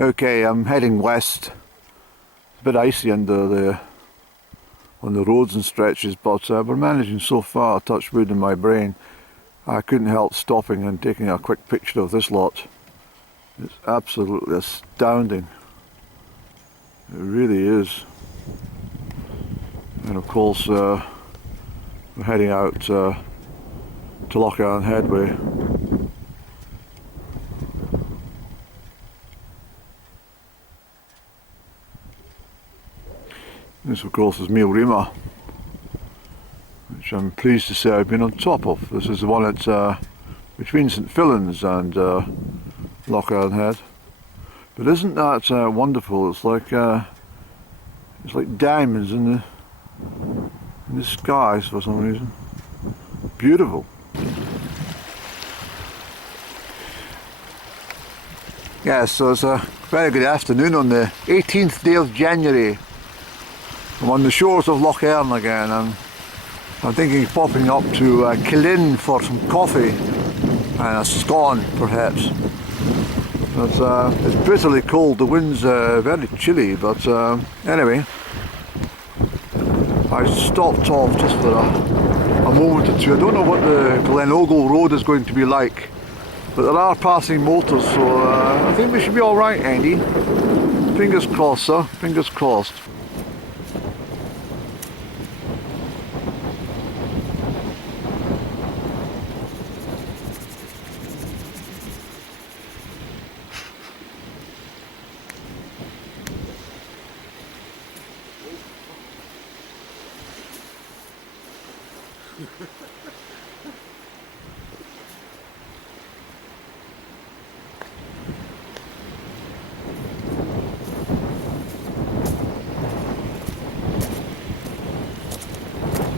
Okay, I'm heading west. It's a bit icy on the roads and stretches, but we're managing so far. Touch wood in my brain. I couldn't help stopping and taking a quick picture of this lot. It's absolutely astounding. It really is. And of course, we're heading out to Loch Earn Headway. This of course is Mealrima, which I'm pleased to say I've been on top of. This is the one at between St Fillan's and Loch Earn Head. But isn't that wonderful? It's like diamonds in the skies for some reason. Beautiful. Yes, so it's a very good afternoon on the 18th day of January. I'm on the shores of Loch Earn again. I'm thinking of popping up to Killin for some coffee and a scone perhaps. It's bitterly cold, the wind's very chilly, but anyway, I stopped off just for a moment or two. I don't know what the Glen Ogle road is going to be like, but there are passing motors, so I think we should be alright, Andy. Fingers crossed, sir, fingers crossed.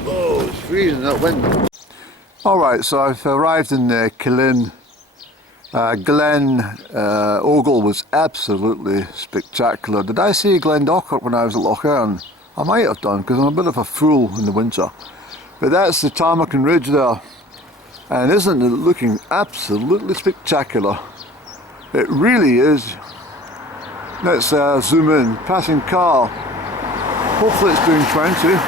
Oh, it's freezing, that wind. Alright, so I've arrived in Killin. Glen Ogle was absolutely spectacular. Did I say Glendochart when I was at Loch Earn? I might have done, because I'm a bit of a fool in the winter. But that's the Tarmacan Ridge there. And isn't it looking absolutely spectacular? It really is. Let's zoom in. Passing car. Hopefully it's doing 20.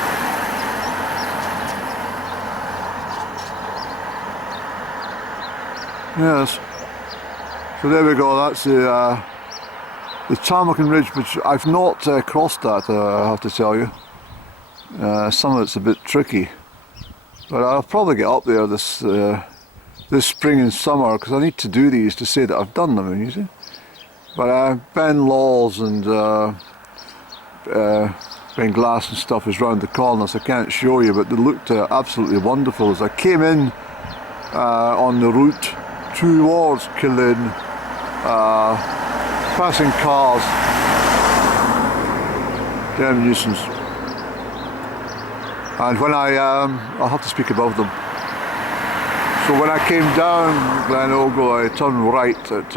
Yes. So there we go. That's the Tarmacan Ridge, which I've not crossed that, I have to tell you. Some of it's a bit tricky. But I'll probably get up there this spring and summer, because I need to do these to say that I've done them, you see. But Ben Lawes and Ben Glass and stuff is round the corner, so I can't show you, but they looked absolutely wonderful as I came in on the route towards Killin, passing cars. Damn nuisance. And when I'll have to speak above them. So when I came down Glen Ogle, I turned right at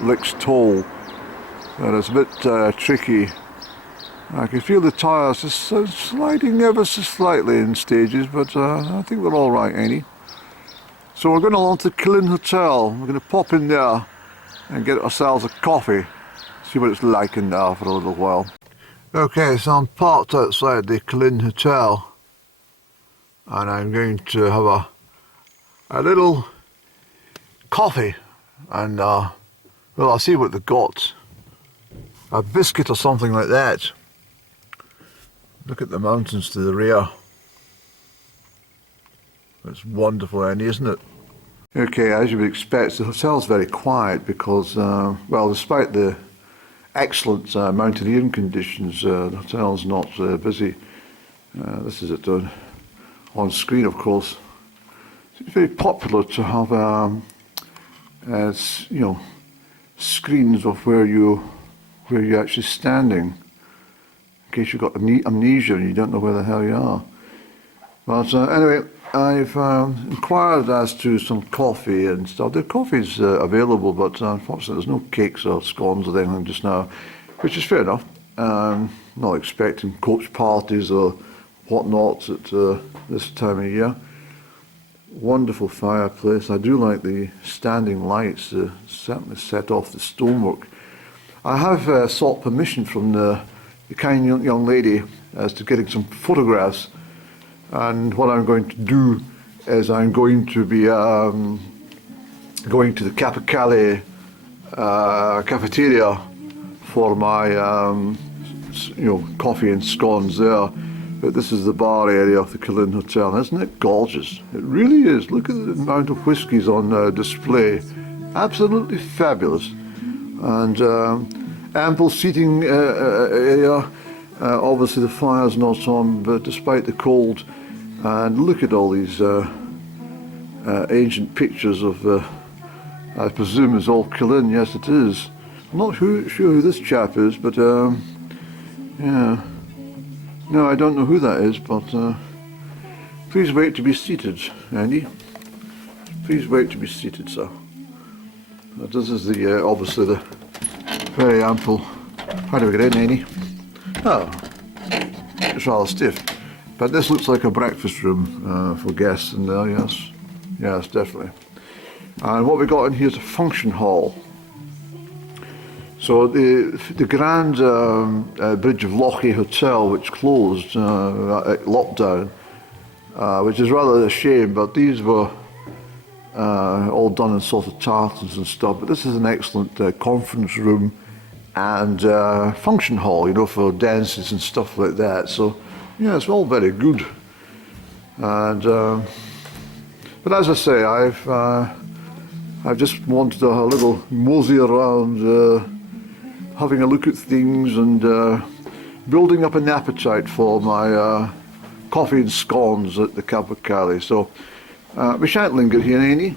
Lick's Toll. And it's a bit tricky. I can feel the tyres just sliding ever so slightly in stages, but I think they're all right, Annie. So we're going along to Killin Hotel. We're going to pop in there and get ourselves a coffee. See what it's like in there for a little while. Okay, so I'm parked outside the Killin Hotel. And I'm going to have a little coffee, and well, I'll see what they've got. A biscuit or something like that. Look at the mountains to the rear. It's wonderful, Andy, isn't it? Okay, as you would expect, the hotel's very quiet because, well, despite the excellent mountaineering conditions, the hotel's not busy. This is it on screen, of course. It's very popular to have, you know, screens of where you're actually standing, in case you've got amnesia and you don't know where the hell you are. But anyway, I've inquired as to some coffee and stuff. The coffee's available, but unfortunately there's no cakes or scones or anything just now, which is fair enough. Not expecting coach parties or whatnot at this time of year. Wonderful fireplace. I do like the standing lights, certainly set off the stonework. I have sought permission from the kind young lady as to getting some photographs, and what I'm going to do is I'm going to be going to the Capercaillie cafeteria for my coffee and scones there. But this is the bar area of the Killin Hotel. Isn't it gorgeous? It really is. Look at the amount of whiskies on display. Absolutely fabulous. And ample seating area. Obviously the fire's not on, but despite the cold. And look at all these ancient pictures of, I presume it's all Killin. Yes, it is. I'm not sure who this chap is, but yeah. No, I don't know who that is, but please wait to be seated, Andy. Please wait to be seated, sir. This is the obviously the very ample. How do we get in, Andy? Oh, it's rather stiff. But this looks like a breakfast room for guests in there. Yes, yes, definitely. And what we got in here is a function hall. So the Grand Bridge of Lochie Hotel, which closed at lockdown, which is rather a shame, but these were all done in sort of tartans and stuff. But this is an excellent conference room and function hall, you know, for dances and stuff like that. So yeah, it's all very good. And but as I say, I've just wanted a little mosey around. Having a look at things and building up an appetite for my coffee and scones at the Capercaillie. So we shan't linger here, Andy,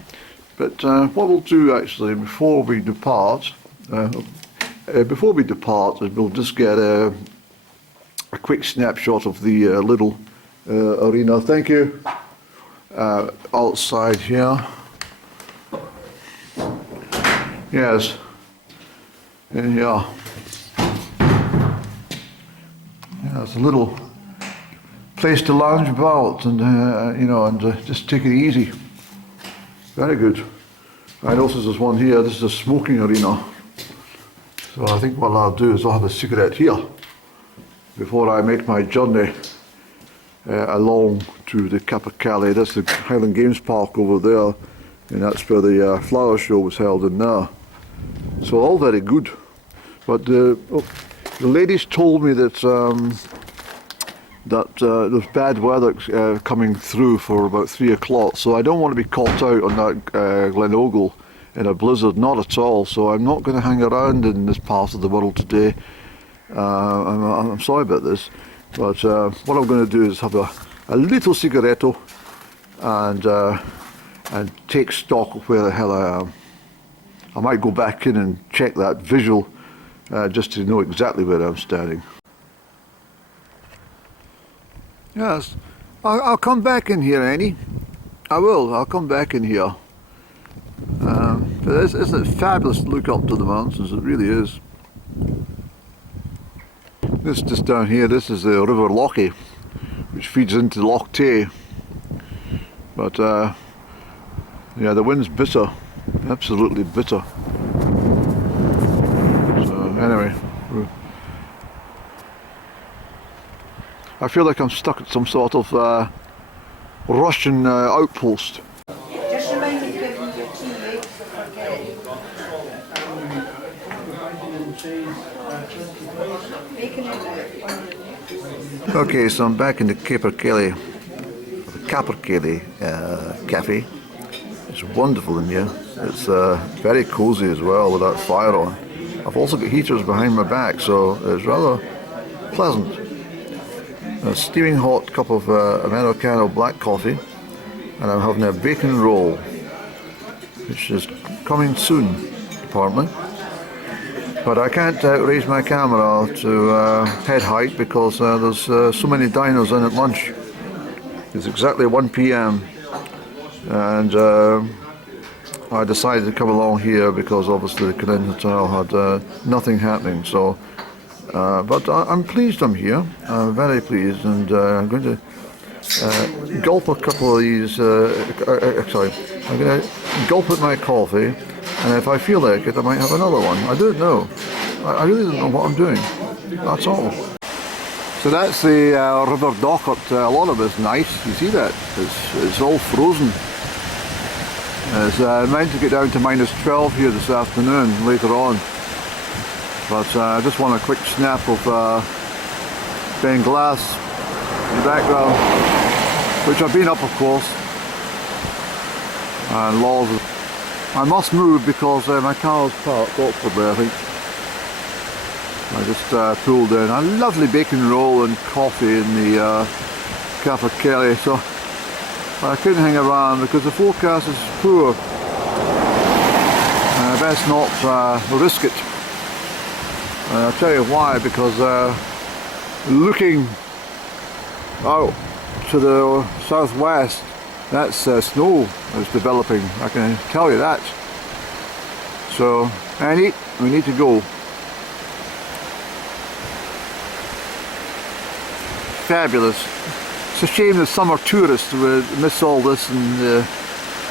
but what we'll do actually before we depart is we'll just get a quick snapshot of the little arena. Thank you. Outside here. Yes. And yeah, it's a little place to lounge about and just take it easy. Very good. I notice there's one here. This is a smoking arena. So I think what I'll do is I'll have a cigarette here before I make my journey along to the Capercaillie. That's the Highland Games Park over there, and that's where the flower show was held in there. So all very good, but the ladies told me that there's bad weather coming through for about 3 o'clock, so I don't want to be caught out on that Glenogle in a blizzard, not at all. So I'm not going to hang around in this part of the world today. I'm sorry about this, but what I'm going to do is have a little cigaretto and take stock of where the hell I am. I might go back in and check that visual just to know exactly where I'm standing. Yes, I'll come back in here, Annie. I will. I'll come back in here. But isn't it fabulous to look up to the mountains? It really is. This just down here, this is the River Lochie, which feeds into Loch Tay. But yeah, the wind's bitter. Absolutely bitter. So anyway, I feel like I'm stuck at some sort of Russian outpost. Just remind me to give you your tea. Okay, so I'm back in the Capercaillie cafe. It's wonderful in here. It's very cozy as well with that fire on. I've also got heaters behind my back, so it's rather pleasant. A steaming hot cup of Americano black coffee, and I'm having a bacon roll, which is coming soon, apparently. But I can't raise my camera to head height because there's so many dinos in at lunch. It's exactly 1 p.m. and I decided to come along here because obviously the Killin Hotel had nothing happening. So, but I'm pleased I'm here. I'm very pleased, and I'm going to gulp a couple of these. Sorry, I'm going to gulp at my coffee, and if I feel like it, I might have another one. I don't know. I really don't know what I'm doing. That's all. So that's the river Dockert. A lot of it's nice. You see that? It's all frozen. It's meant to get down to -12 here this afternoon, later on. But I just want a quick snap of Ben Glass in the background, which I've been up, of course. And laws. I must move because my car's parked awkwardly, I think. I just pulled in. A lovely bacon roll and coffee in the Cafe Kelly, so I couldn't hang around because the forecast is poor. Best not risk it. I'll tell you why, because looking out to the southwest, that's snow is developing, I can tell you that. So, Annie, we need to go. Fabulous. It's a shame the summer tourists would miss all this and the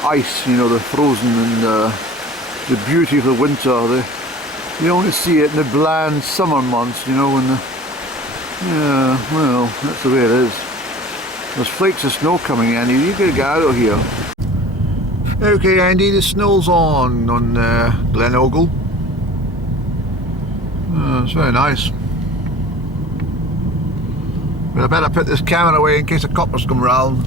ice, you know, the frozen and the beauty of the winter. You only see it in the bland summer months, you know, when yeah, well, that's the way it is. There's flakes of snow coming, Andy. You gotta get out of here. Okay, Andy, the snow's on Glen Ogle. It's very nice. But I better put this camera away in case the coppers come round.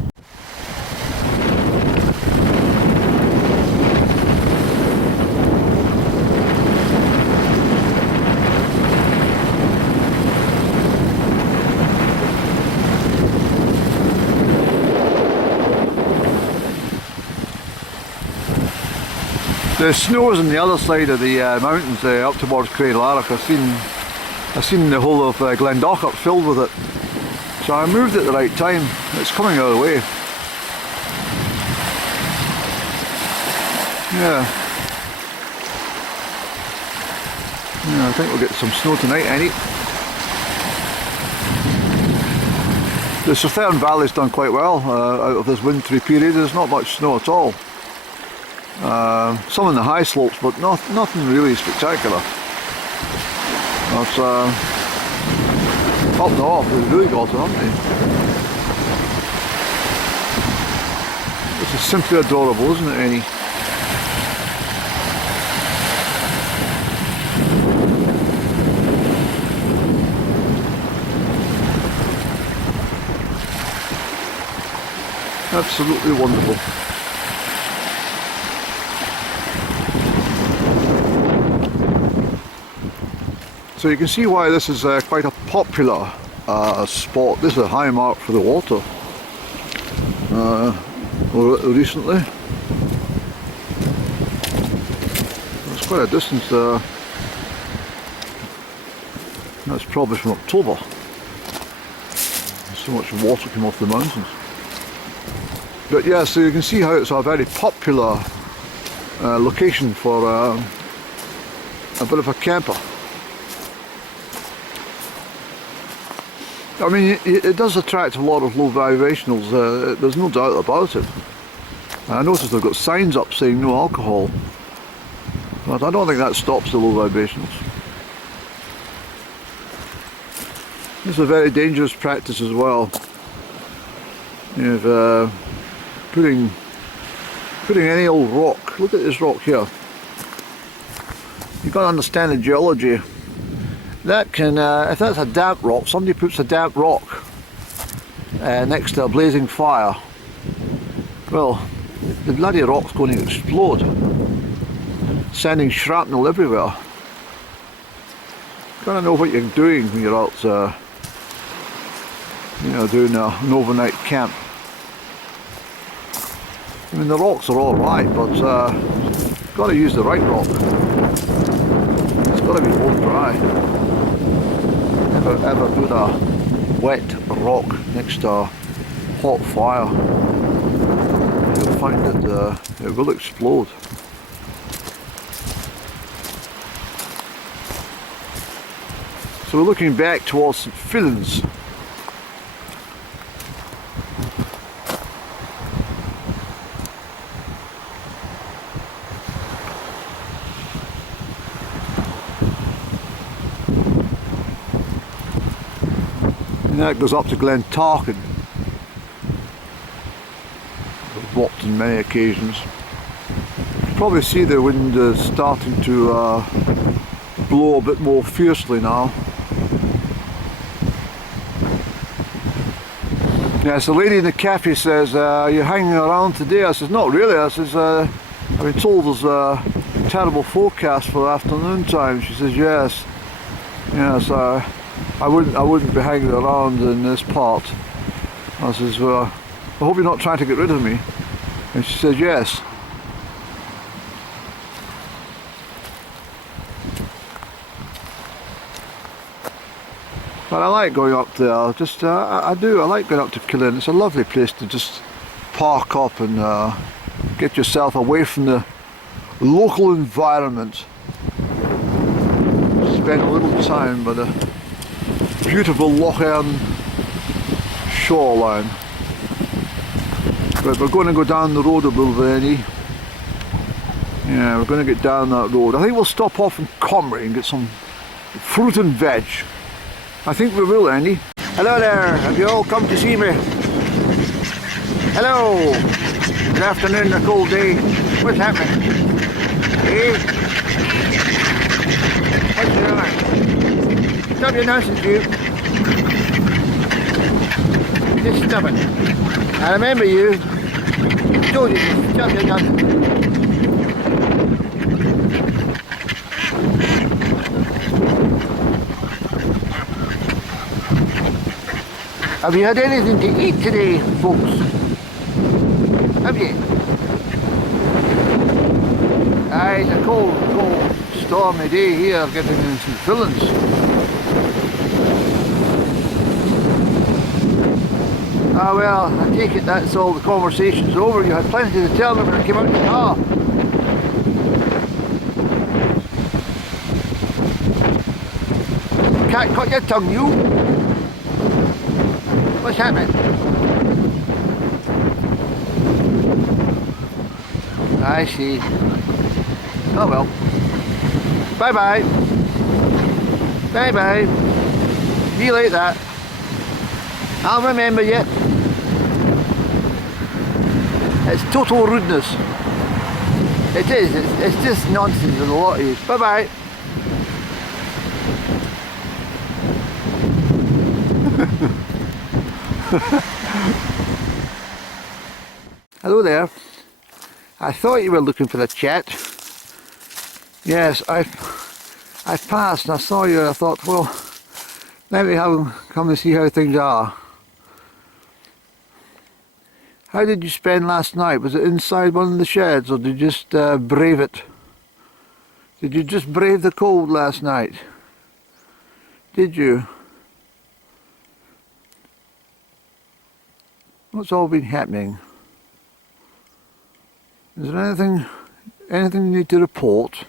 The snow is on the other side of the mountains, up towards Crieff. I've seen the whole of Glen Dockert filled with it. So I moved at the right time. It's coming out of the way. Yeah, I think we'll get some snow tonight, Annie. The Southern Valley's done quite well out of this wintry period. There's not much snow at all. Some in the high slopes, but nothing really spectacular. But up north, we've really got it, haven't we? This is simply adorable, isn't it, Annie? Absolutely wonderful. So you can see why this is quite a popular spot. This is a high mark for the water recently. It's quite a distance there. That's probably from October. There's so much water came off the mountains. But yeah, so you can see how it's a very popular location for a bit of a camper. I mean, it does attract a lot of low vibrationals, there's no doubt about it. I noticed they've got signs up saying no alcohol, but I don't think that stops the low vibrationals. This is a very dangerous practice as well. You've putting any old rock, look at this rock here. You've got to understand the geology. That can, if that's a damp rock, somebody puts a damp rock next to a blazing fire, well, the bloody rock's going to explode, sending shrapnel everywhere. You've got to know what you're doing when you're out, doing an overnight camp. I mean, the rocks are all right, but you've got to use the right rock. It's got to be bone dry. Ever put a wet rock next to a hot fire, you'll find that it will explode. So we're looking back towards St. Fillan's. And that goes up to Glen Tarkin. I've walked on many occasions. You can probably see the wind starting to blow a bit more fiercely now. Yes, the lady in the cafe says, you're hanging around today. I says, not really. I says, I've been told there's a terrible forecast for afternoon time. She says, yes. Yes, I wouldn't be hanging around in this part. I says, well, I hope you're not trying to get rid of me. And she says, yes. But I like going up there, just I do, I like going up to Killin. It's a lovely place to just park up and get yourself away from the local environment. Spend a little time by the beautiful Loch Earn shoreline. But we're going to go down the road a little bit, Annie. Yeah, we're going to get down that road. I think we'll stop off in Comrie and get some fruit and veg. I think we will, Andy. Hello there, have you all come to see me? Hello! Good afternoon, a cold day. What's happening? Hey? What's going on? Stop your nonsense, you. Just stop it. I remember you. I told you to stop your nonsense. Have you had anything to eat today, folks? Have you? Aye, it's a cold, stormy day here, getting in some fillings. Ah well, I take it that's all the conversation's over. You had plenty to tell me when I came out of the car. Can't cut your tongue, you. What's happening? I see. Oh well. Bye bye. Bye bye. Be like that. I'll remember you. It's total rudeness. It is. It's just nonsense with a lot of you. Bye bye. Hello there. I thought you were looking for a chat. Yes, I passed and I saw you and I thought, well, let me come and see how things are. How did you spend last night? Was it inside one of the sheds or did you just brave it? Did you just brave the cold last night? Did you? What's all been happening? Is there anything you need to report?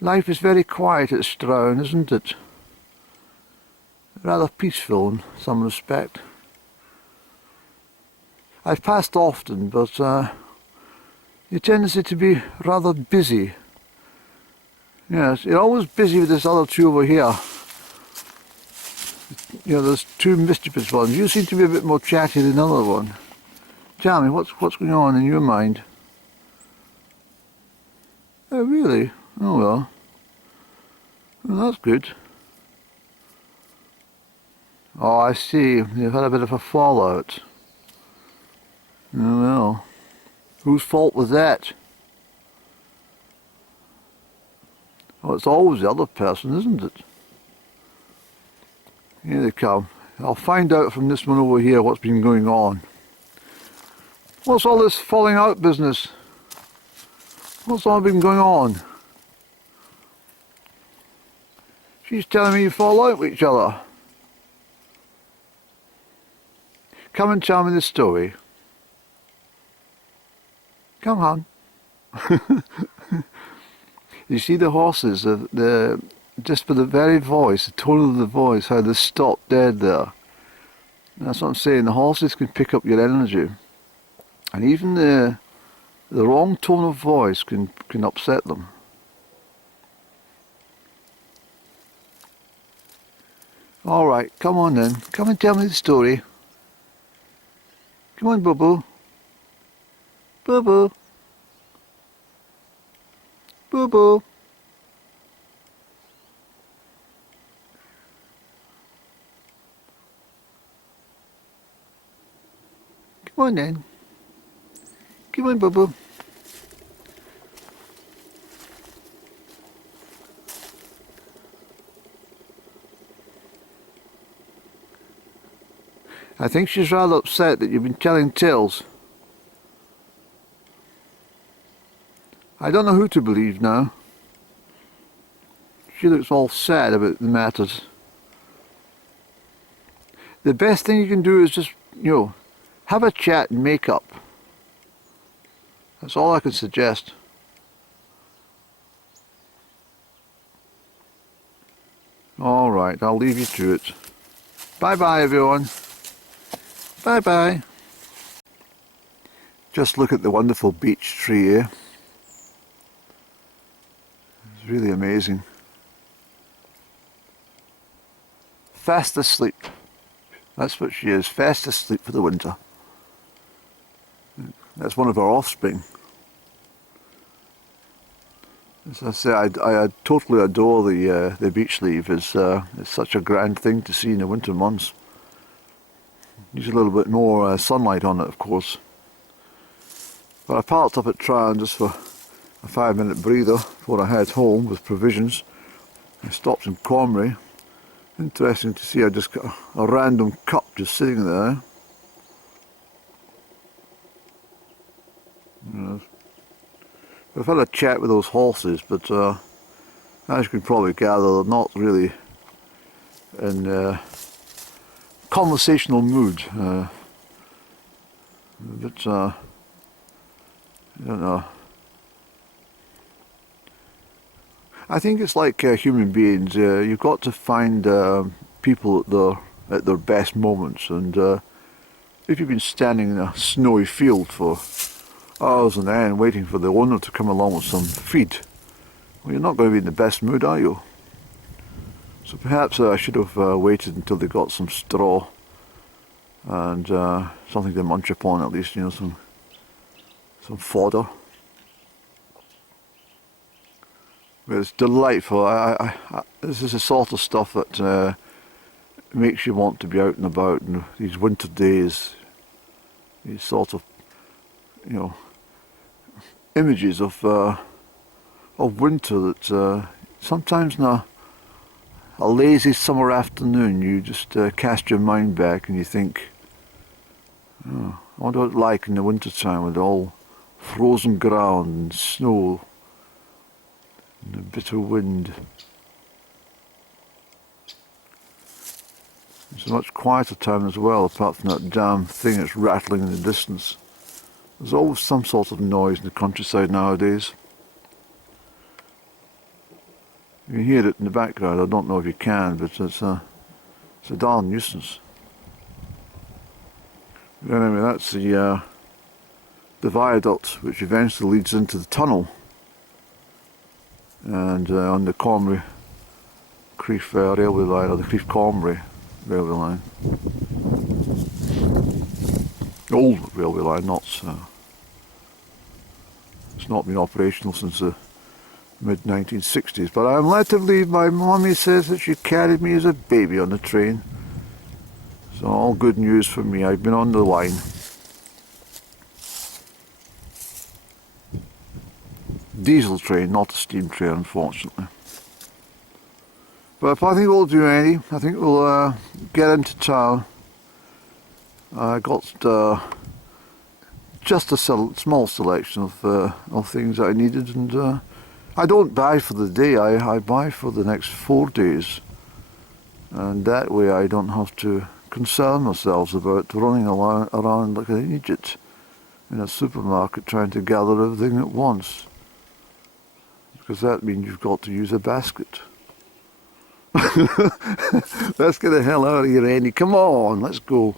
Life is very quiet at Stroud, isn't it? Rather peaceful in some respect. I've passed often, but your tendency to be rather busy. Yes, you're always busy with this other two over here. You know, there's two mischievous ones. You seem to be a bit more chatty than the other one. Tell me, what's going on in your mind? Oh, really? Oh, well. Well, that's good. Oh, I see. You've had a bit of a fallout. Oh, well. Whose fault was that? Well, it's always the other person, isn't it? Here they come. I'll find out from this one over here what's been going on. What's all this falling out business? What's all been going on? She's telling me you fall out with each other. Come and tell me the story. Come on. You see the horses, just for the very voice, the tone of the voice, how they stop dead there. That's what I'm saying, the horses can pick up your energy. And even the wrong tone of voice can upset them. All right, come on then. Come and tell me the story. Come on, Boo-Boo. Boo-Boo. Boo-Boo. Come on then. Come on, Boo-Boo. I think she's rather upset that you've been telling tales. I don't know who to believe now. She looks all sad about the matters. The best thing you can do is just, have a chat and make up. That's all I can suggest. All right, I'll leave you to it. Bye-bye, everyone. Bye-bye. Just look at the wonderful beech tree here. It's really amazing. Fast asleep. That's what she is, fast asleep for the winter. That's one of our offspring. As I say, I totally adore the beech leaf. It's such a grand thing to see in the winter months. Needs a little bit more sunlight on it, of course. But I parked up at Tryon just for a 5-minute breather before I head home with provisions. I stopped in Comrie. Interesting to see I just got a random cup just sitting there. I've had a chat with those horses, but as you can probably gather, they're not really in conversational mood. But I don't know. I think it's like human beings. You've got to find people at their best moments, and if you've been standing in a snowy field for hours on end waiting for the owner to come along with some feed, well, you're not going to be in the best mood, are you? So perhaps I should have waited until they got some straw and something to munch upon, at least, some fodder. But it's delightful. This is the sort of stuff that makes you want to be out and about in these winter days. These sort of, images of winter that sometimes in a lazy summer afternoon you just cast your mind back and you think, oh, I wonder what it's like in the winter time with all frozen ground and snow and the bitter wind. It's a much quieter time as well, apart from that damn thing that's rattling in the distance. There's always some sort of noise in the countryside nowadays. You can hear it in the background. I don't know if you can, but it's a darn nuisance. But anyway, that's the viaduct which eventually leads into the tunnel, and on the Crieff railway line, or the Crieff railway line. Old railway line, it's not been operational since the mid-1960s, but I'm led to believe my mummy says that she carried me as a baby on the train. So all good news for me. I've been on the line. Diesel train, not a steam train, unfortunately. But I think we'll do, Andy. I think we'll get into town. I got just a small selection of things that I needed, and I don't buy for the day. I buy for the next 4 days, and that way I don't have to concern myself about running around like an idiot in a supermarket trying to gather everything at once, because that means you've got to use a basket. Let's get the hell out of here, Andy. Come on, let's go.